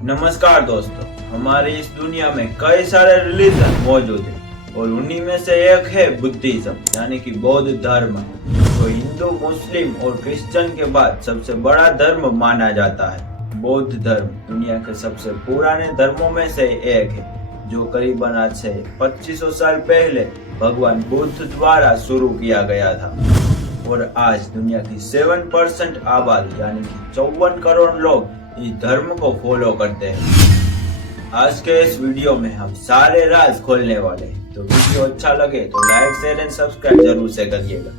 नमस्कार दोस्तों, हमारी इस दुनिया में कई सारे रिलीजन मौजूद हैं और उन्हीं में से एक है बुद्धिज्म यानी कि बौद्ध धर्म। तो हिंदू, मुस्लिम और क्रिश्चियन के बाद सबसे बड़ा धर्म माना जाता है। बौद्ध धर्म दुनिया के सबसे पुराने धर्मों में से एक है, जो करीबन आज से 2500 साल पहले भगवान बुद्ध द्वारा शुरू किया गया था और आज दुनिया की 7% आबादी यानी कि 54 करोड़ लोग इस धर्म को फॉलो करते हैं। आज के इस वीडियो में हम सारे राज खोलने वाले हैं, तो वीडियो अच्छा लगे तो लाइक, शेयर एंड सब्सक्राइब जरूर से करिएगा।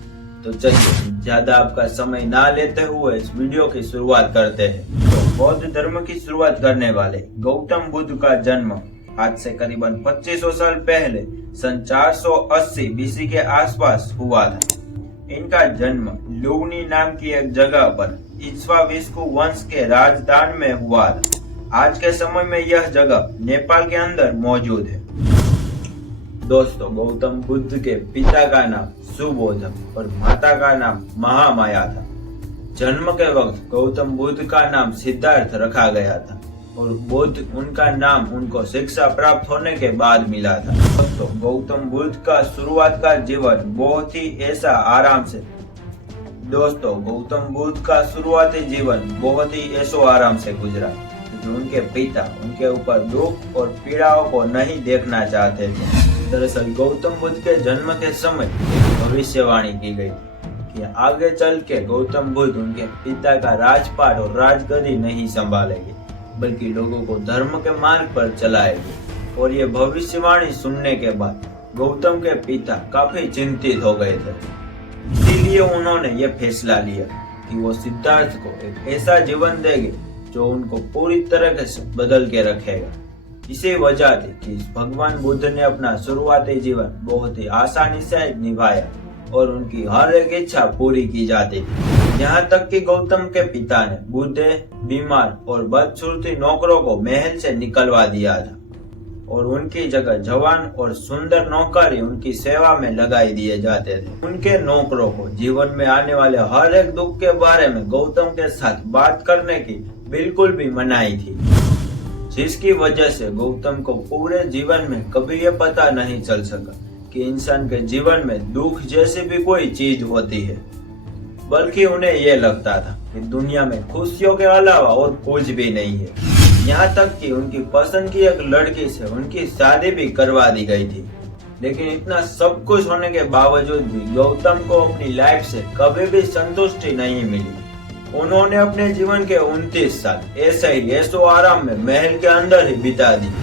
तो चलिए ज्यादा आपका समय ना लेते हुए इस वीडियो की शुरुआत करते हैं। तो बौद्ध धर्म की शुरुआत करने वाले गौतम बुद्ध का जन्म आज से करीबन 2500 साल पहले सन 480 बीसी के आसपास हुआ था। इनका जन्म लुग्नी नाम की एक जगह पर इक्ष्वाकु वंश के राजधानी में हुआ था। आज के समय में यह जगह नेपाल के अंदर मौजूद है। दोस्तों, गौतम बुद्ध के पिता का नाम सुबोध और माता का नाम महामाया था। जन्म के वक्त गौतम बुद्ध का नाम सिद्धार्थ रखा गया था और बुद्ध उनका नाम उनको शिक्षा प्राप्त होने के बाद मिला था। दोस्तों, गौतम बुद्ध का शुरुआत का जीवन बहुत ही ऐसा आराम से गुजरा, जो उनके पिता उनके ऊपर दुख और पीड़ाओं को नहीं देखना चाहते थे। दरअसल गौतम बुद्ध के जन्म के समय भविष्यवाणी की गई कि आगे चल के गौतम बुद्ध उनके पिता का राजपाट और राजगद्दी नहीं संभालेंगे, बल्कि लोगों को धर्म के मार्ग पर चलाएंगे। और ये भविष्यवाणी सुनने के बाद गौतम के पिता काफी चिंतित हो गए थे। इसीलिए उन्होंने ये फैसला लिया कि वो सिद्धार्थ को एक ऐसा जीवन देंगे जो उनको पूरी तरह से बदल के रखेगा। इसी वजह थी कि भगवान बुद्ध ने अपना शुरुआती जीवन बहुत ही आसानी से निभाया और उनकी हर एक इच्छा पूरी की जाती थी। यहाँ तक कि गौतम के पिता ने बूढ़े, बीमार और बदसूरती नौकरों को महल से निकलवा दिया था और उनकी जगह जवान और सुंदर नौकर ही उनकी सेवा में लगाई दिए जाते थे। उनके नौकरों को जीवन में आने वाले हर एक दुख के बारे में गौतम के साथ बात करने की बिल्कुल भी मनाही थी, जिसकी वजह से गौतम को पूरे जीवन में कभी ये पता नहीं चल सका कि इंसान के जीवन में दुख जैसी भी कोई चीज होती है, बल्कि उन्हें यह लगता था कि दुनिया में खुशियों के अलावा और कुछ भी नहीं है। यहाँ तक कि उनकी पसंद की एक लड़की से उनकी शादी भी करवा दी गई थी। लेकिन इतना सब कुछ होने के बावजूद भी गौतम को अपनी लाइफ से कभी भी संतुष्टि नहीं मिली। उन्होंने अपने जीवन के 29 साल ऐसे ही ऐशो आराम में महल के अंदर ही बिता दी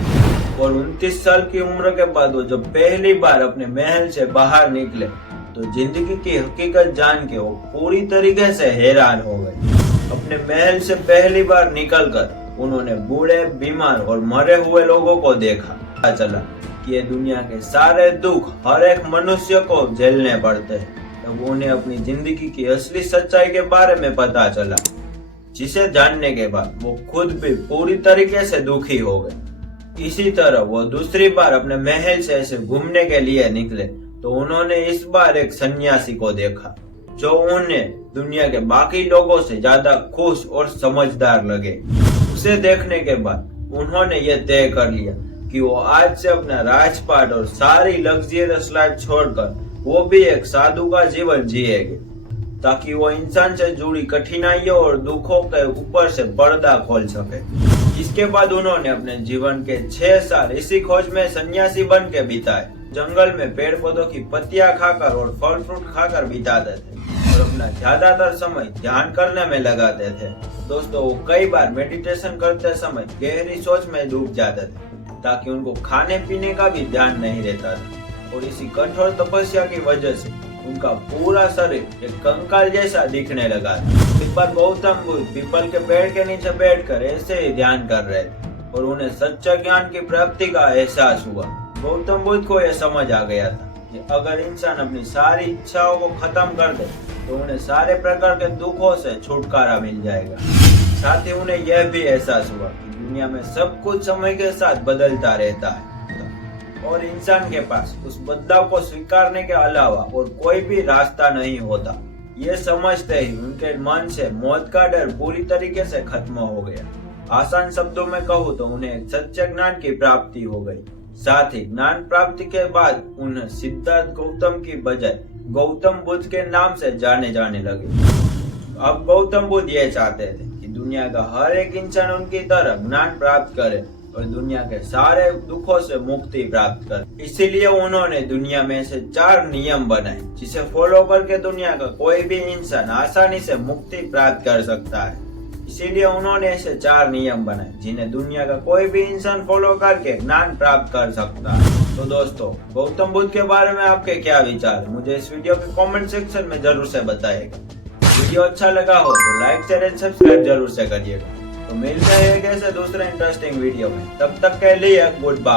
और 29 साल की उम्र के बाद वो जब पहली बार अपने महल से बाहर निकले तो जिंदगी की हकीकत जान के वो पूरी तरीके से हैरान हो गए। अपने महल से पहली बार निकलकर उन्होंने बूढ़े, बीमार और मरे हुए लोगों को देखा। पता चला कि ये दुनिया के सारे दुख हर एक मनुष्य को झेलने पड़ते हैं। तब उन्हें अपनी जिंदगी की असली सच्चाई के बारे में पता चला, जिसे जानने के बाद वो खुद भी पूरी तरीके से दुखी हो गए। इसी तरह वो दूसरी बार अपने महल से ऐसे घूमने के लिए निकले तो उन्होंने इस बार एक सन्यासी को देखा, जो उन्हें दुनिया के बाकी लोगों से ज्यादा खुश और समझदार लगे। उसे देखने के बाद उन्होंने ये तय कर लिया कि वो आज से अपना राजपाट और सारी लग्जरियस लाइफ छोड़कर वो भी एक साधु का जीवन जिएंगे, ताकि वो इंसान से जुड़ी कठिनाइयों और दुखों के ऊपर से पर्दा खोल सके। इसके बाद उन्होंने अपने जीवन के 6 साल इसी खोज में सन्यासी बन के बिताए। जंगल में पेड़ पौधों की पत्तियां खाकर और फल फ्रूट खाकर बिताते थे और अपना ज्यादातर समय ध्यान करने में लगाते थे। दोस्तों, वो कई बार मेडिटेशन करते समय गहरी सोच में डूब जाते थे, ताकि उनको खाने पीने का भी ध्यान नहीं रहता था। और इसी कठोर तपस्या की वजह से उनका पूरा शरीर एक कंकाल जैसा दिखने लगा था। एक बार गौतम बुद्ध पीपल के पेड़ के नीचे बैठकर ऐसे ही ध्यान कर रहे थे और उन्हें सच्चा ज्ञान की प्राप्ति का एहसास हुआ। गौतम बुद्ध को यह समझ आ गया था कि अगर इंसान अपनी सारी इच्छाओं को खत्म कर दे तो उन्हें सारे प्रकार के दुखों से छुटकारा मिल जाएगा। साथ ही उन्हें यह भी एहसास हुआ कि दुनिया में सब कुछ समय के साथ बदलता रहता है और इंसान के पास उस बदलाव को स्वीकारने के अलावा और कोई भी रास्ता नहीं होता। ये समझते ही उनके मन से मौत का डर पूरी तरीके से खत्म हो गया। आसान शब्दों में कहूँ तो उन्हें एक सच्चे ज्ञान की प्राप्ति हो गई। साथ ही ज्ञान प्राप्ति के बाद उन्हें सिद्धार्थ गौतम की बजाय गौतम बुद्ध के नाम से जाने जाने लगे। अब गौतम बुद्ध ये चाहते थे कि दुनिया का हर एक इंसान उनकी तरह ज्ञान प्राप्त करे और दुनिया के सारे दुखों से मुक्ति प्राप्त करे। इसीलिए उन्होंने दुनिया में से 4 नियम बनाए जिसे फॉलो करके दुनिया का कोई भी इंसान आसानी से मुक्ति प्राप्त कर सकता है। इसीलिए उन्होंने ऐसे 4 नियम बनाए जिन्हें दुनिया का कोई भी इंसान फॉलो करके ज्ञान प्राप्त कर सकता है। तो दोस्तों, गौतम बुद्ध के बारे में आपके क्या विचार है, मुझे इस वीडियो के कमेंट सेक्शन में जरूर से बताइएगा। वीडियो अच्छा लगा हो तो लाइक शेयर एंड सब्सक्राइब जरूर से करिएगा। तो मिलते हैं एक ऐसे दूसरे इंटरेस्टिंग वीडियो में, तब तक के लिए गुड बाय।